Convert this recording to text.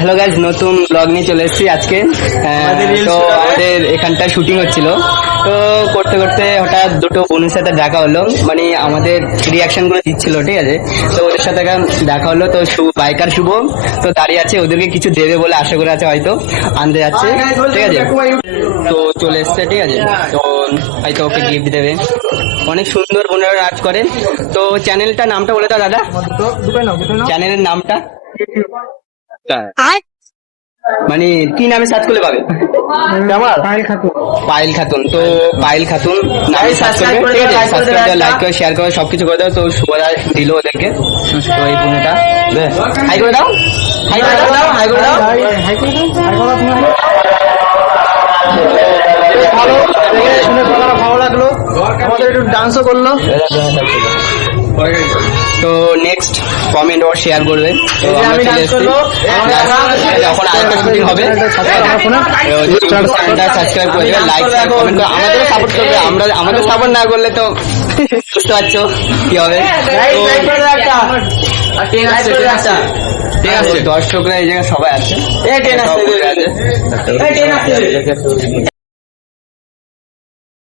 Hello guys, নতুন blog নিয়ে চলে এসেছি আজকে। তো আমাদের এখানটা শুটিং হচ্ছিল, তো করতে করতে হঠাৎ দুটো বোনের সাথে দেখা হলো, মানে আমাদের রিয়াকশন গুলো দিচ্ছিল, ঠিক আছে। তো ওদের সাথে দেখা হলো, তো বাইকার শুভ তো দাঁড়িয়ে আছে, ওদেরকে কিছু দেবে বলে আশা করে আছে, হয়তো আনতে যাচ্ছে, ঠিক আছে। তো চলে এসছে, ঠিক আছে। তো হয়তো ওকে গিফট দেবে। অনেক সুন্দর বোনেরা নাচ করে। তো চ্যানেলটার নামটা বলে দাও দাদা, চ্যানেলের নামটা মানে কি নামে সার্চ করলে পাবে? পায়েল খাতুন। তো পায়েল খাতুন নামে সার্চ করবে, ঠিক আছে। সাবস্ক্রাইব করে, লাইক করে, শেয়ার করে, সবকিছু করে দাও। তো শুভদা দিল ওদেরকে। তো এই বোনটা হাই করে দাও, হাই করে দাও, হাই করে দাও। ভালো শুনে কথাটা ভালো লাগলো, আমাদের একটু ডান্সও করলো। তো নেক্সট কমেন্ট ও শেয়ার করবে। তো আমরা চলে এসেছি, যখন আরেকটা শুটিং হবে চ্যানেলটা সাবস্ক্রাইব করবে, লাইক কমেন্ট করে আমাদেরও সাপোর্ট করবে। আমাদের সাপোর্ট না করলে তো বুঝতে পারছো কি হবে। ঠিক আছে, দর্শকরা এই জায়গায় সবাই আছে।